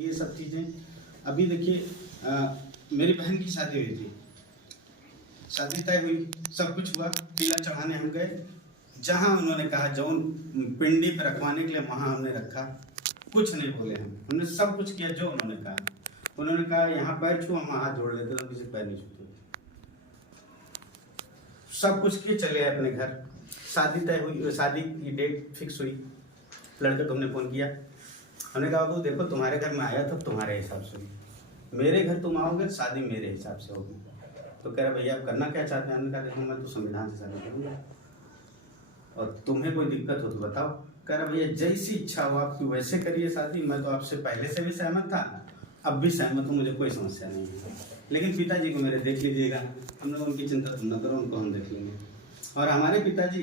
ये सब चीज़ें। अभी देखिए मेरी बहन की शादी हुई थी, शादी तय हुई, सब कुछ हुआ, तिलक चढ़ाने हम गए, जहाँ उन्होंने कहा जौन पिंडी पर रखवाने के लिए वहाँ हमने रखा, कुछ नहीं बोले हमने सब कुछ किया जो उन्होंने कहा। उन्होंने कहा यहाँ पैर छू, हम हाथ जोड़ लेते, तो किसी पैर नहीं छूते। सब कुछ किए, चले गए अपने घर। शादी तय हुई, शादी की डेट फिक्स हुई, लड़के को हमने फ़ोन किया, हमने कहा बाबू देखो तुम्हारे घर में आया था तुम्हारे हिसाब से, मेरे घर तुम आओगे शादी मेरे हिसाब से होगी। तो कह रहे भैया आप करना क्या चाहते हैं? हमने कहा देखो मैं तो संविधान से शादी करूँगा और तुम्हें कोई दिक्कत हो तो बताओ। कह रहा भैया जैसी इच्छा हो आपकी वैसे करिए शादी, मैं तो आपसे पहले से भी सहमत था, अब भी सहमत हूँ, मुझे कोई समस्या नहीं है, लेकिन पिताजी को मेरे देख लीजिएगा। हम लोग उनकी चिंता तुम न करो, उनको हम देख लेंगे। और हमारे पिताजी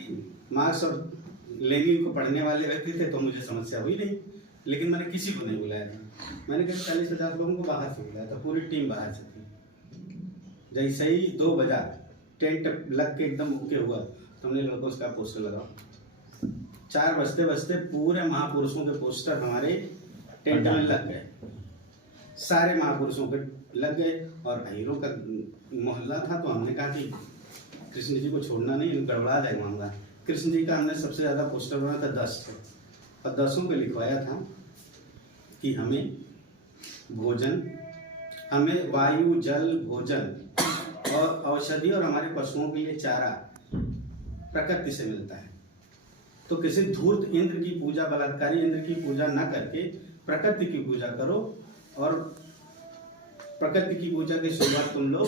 मार्क्स और लेनिन को पढ़ने वाले व्यक्ति थे, तो मुझे समस्या हुई नहीं, लेकिन मैंने किसी को नहीं बुलाया था। मैंने करीब 40-50 लोगों को बाहर से बुलाया था, पूरी टीम बाहर से थी। जैसे ही 2 बजा टेंट लग के एकदम ओके हुआ, तो हमने लड़कों का पोस्टर लगाओ। 4 बजते बजते पूरे महापुरुषों के पोस्टर हमारे टेंट में लग गए, सारे महापुरुषों के लग गए। और हीरो का मोहल्ला था, तो हमने कहा कि कृष्ण जी को छोड़ना नहीं, गड़बड़ा जाएगा मामला। कृष्ण जी का हमने सबसे ज़्यादा पोस्टर बना था, 10 थे, और 10 पे लिखवाया था कि हमें भोजन, हमें वायु जल भोजन और औषधि और हमारे पशुओं के लिए चारा प्रकृति से मिलता है। तो किसी धूर्त इंद्र की पूजा, बलात्कारी इंद्र की पूजा ना करके प्रकृति की पूजा करो। और प्रकृति की पूजा की शुरुआत तुम लोग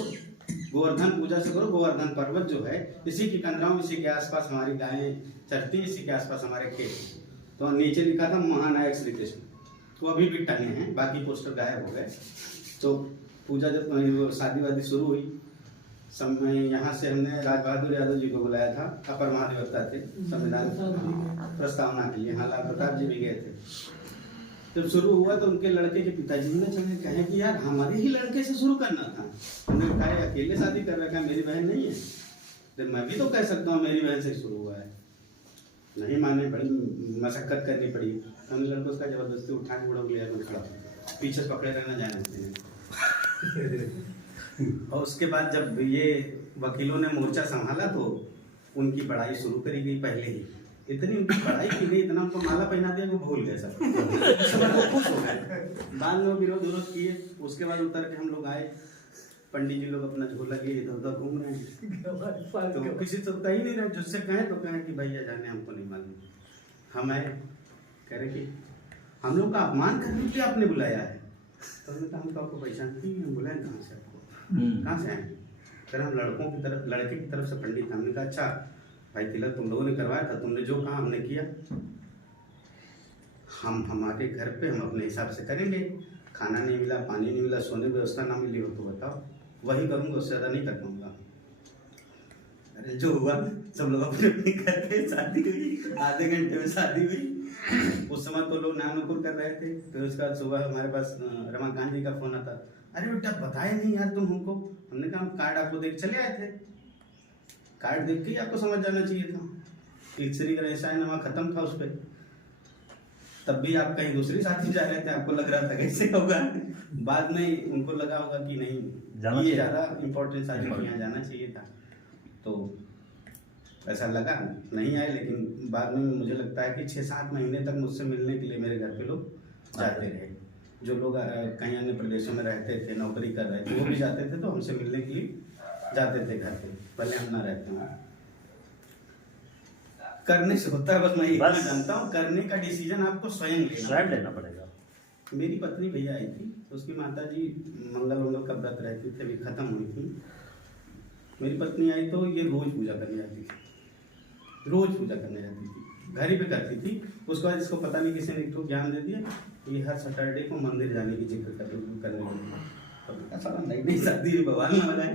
गोवर्धन पूजा से करो। गोवर्धन पर्वत जो है इसी की कंदराओं, इसी के आसपास हमारी गायें चरती, इसी के आसपास हमारे खेत। तो नीचे लिखा था महानायक श्री कृष्ण, तो अभी भी टंगे हैं, बाकी पोस्टर गायब हो गए। तो पूजा जब शादी वादी शुरू हुई, समय यहाँ से हमने राज बहादुर यादव जी को बुलाया था, अपर महाधिवक्ता थे संविधान प्रस्तावना के लिए, हाँ लाल प्रताप जी भी गए थे। जब शुरू हुआ तो उनके लड़के के पिताजी ने कहे कि यार हमारे ही लड़के से शुरू करना था। हमने कहा अकेले शादी कर रखा है, मेरी बहन नहीं है, तो मैं भी तो कह सकता हूँ मेरी बहन से शुरू हुआ है। नहीं माननी पड़ी, मशक्कत करनी पड़ी। हमने लड़कों का जबरदस्ती उठा के उड़ा लिया, खड़ा पीछे पकड़े रहना जाने देते। और उसके बाद जब ये वकीलों ने मोर्चा संभाला तो उनकी पढ़ाई शुरू करी गई। पहले ही इतनी उनकी पढ़ाई की गई, इतना उनको माला पहना दिया, वो भूल गए सब। वो खुश हो गए। बाद में विरोध किए, उसके बाद उतर के हम लोग आए, पंडित जी लोग अपना झोला लिए इधर उधर घूम रहे हैं। तो किसी से कह ही नहीं रहे, जिससे कहें तो कहें कि भैया जाने हमको नहीं मालूम। हम आए, कह रहे कि हम लोग का अपमान करने के लिए आपने बुलाया है। तो हमने कहा हमको आपको पहचान नहीं, हम बुलाए कहाँ से आपको, कहाँ से आए? फिर हम लड़कों की तरफ, लड़के की तरफ से पंडित। हमने कहा अच्छा भाई तिलक तुम लोगों ने करवाया था, तुमने जो कहा हमने किया, हम हमारे घर पे हम अपने हिसाब से करेंगे। खाना नहीं मिला, पानी नहीं मिला, सोने की व्यवस्था ना मिली हो तो बताओ, वही करूँगा, उससे ज़्यादा नहीं कर पाऊँगा। अरे जो हुआ सब लोग अपने अपने घर पे, शादी हुई, आधे घंटे में शादी हुई। उस समय तो लोग नानुकुर कर रहे थे। फिर उसके बाद सुबह हमारे पास रमाकांत जी का फोन आता, अरे बेटा बताए नहीं यार तुम हमको। हमने कहा कार्ड आपको देख चले आए थे, कार्ड देख के ही आपको समझ जाना चाहिए था कि श्री गणेशाय खत्म था उस पर। तब भी आप कहीं दूसरी शादी जा रहे थे, आपको लग रहा था कैसे होगा। बाद में उनको लगा होगा कि नहीं ये ज़्यादा इम्पोर्टेंट शादी यहाँ जाना चाहिए था, तो ऐसा लगा नहीं आए। लेकिन बाद में मुझे लगता है कि 6-7 महीने तक मुझसे मिलने के लिए मेरे घर पे लोग जाते रहे। जो लोग कहीं अन्य प्रदेशों में रहते थे, नौकरी कर रहे थे, वो भी जाते थे, तो हमसे मिलने के लिए जाते थे घर पे, भले हम ना रहते हैं। करने से होता है, बस मैं इतना जानता हूँ, करने का डिसीजन आपको स्वयं लेना पड़ेगा। मेरी पत्नी भैया आई थी, तो उसकी माता जी मंगल का व्रत रहती थी, अभी खत्म हुई थी। मेरी पत्नी आई तो ये रोज पूजा करने जाती थी, रोज पूजा करने जाती थी, घर ही पे करती थी। उसके बाद इसको पता नहीं किसी ने एक ज्ञान दे दिया, ये हर सैटरडे को मंदिर जाने की जिक्र करने लगी। सारा नई शादी भगवान ना बनाए,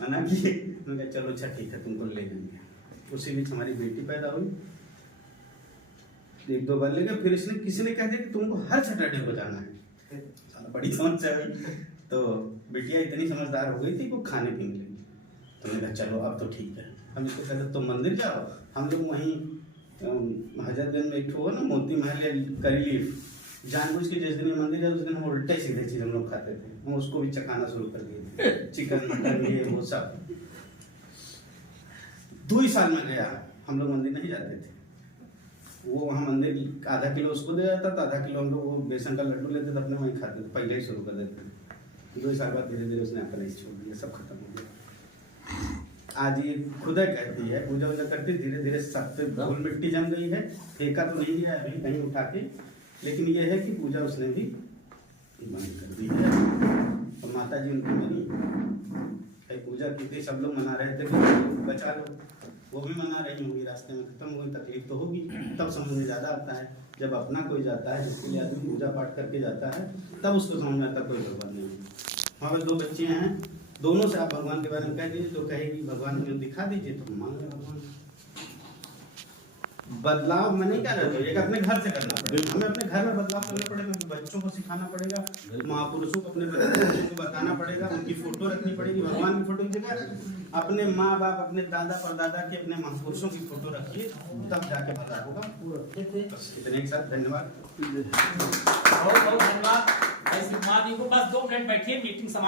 मना किए। मैंने कहा चलो अच्छा ठीक है, तुमको ले जाएंगे। उसी बीच हमारी बेटी पैदा हुई, 1-2 बार ले गए। फिर इसने किसी ने कह दिया कि तुमको हर सैटरडे को जाना है। बड़ी समस्या हुई। तो बेटिया इतनी समझदार हो गई थी कि खाने पीने लगी। तो मैंने कहा चलो अब तो ठीक है। हम इसको कहते तुम मंदिर जाओ, हम लोग वहीं हजरतगंज में एक ठो ना मोती महल करीलीफ, जानबूझ के जिस दिन ये मंदिर है उस दिन हम उल्टे सीधे चीज हम लोग खाते थे, हम उसको भी चखाना शुरू कर दिए थे, चिकन मटन ये वो सब। 2 साल में गया, हम लोग मंदिर नहीं जाते थे, वो वहाँ मंदिर आधा किलो उसको दे जाता था, आधा किलो हम लोग वो बेसन का लड्डू लेते थे अपने वहीं खाते थे, पहले ही शुरू कर देते थे। 2 साल बाद धीरे धीरे उसने अपना ही छोड़ दिया, सब खत्म हो गया। आज ये खुदा कहती है पूजा वूजा करती, धीरे धीरे सब पे धूल मिट्टी जम गई है, फेंका तो नहीं गया अभी कहीं उठा के, लेकिन ये है कि पूजा उसने भी बंद कर दी है। और माता जी उनको मनी पूजा की थी, सब लोग मना रहे थे कि बचा लो, वो भी मना रही होंगी, रास्ते में खत्म हो गई, तकलीफ तो होगी। तब समझ में ज़्यादा आता है, जब अपना कोई जाता है जिसके लिए आदमी पूजा पाठ करके जाता है, तब उसको समझ में आता कोई बर्बाद नहीं है। हमारे 2 बच्चे हैं, दोनों से आप भगवान के बारे में कह दीजिए, तो कहेगी भगवान मुझे दिखा दीजिए, तो मान लो भगवान। बदलाव मैं नहीं कह रहा हूँ, एक अपने घर से करना पड़ेगा, हमें अपने घर में बदलाव करना पड़ेगा, बच्चों को सिखाना पड़ेगा, महापुरुषों को अपने बच्चों को बताना पड़ेगा, उनकी फोटो रखनी पड़ेगी, भगवान की फोटो की जगह अपने माँ बाप, अपने दादा परदादा की, अपने महापुरुषों की फोटो रखिए, तब जाके बदलाव होगा। इतने के साथ धन्यवाद, बहुत बहुत धन्यवाद। बस 2 मिनट बैठिए, मीटिंग समाप्त।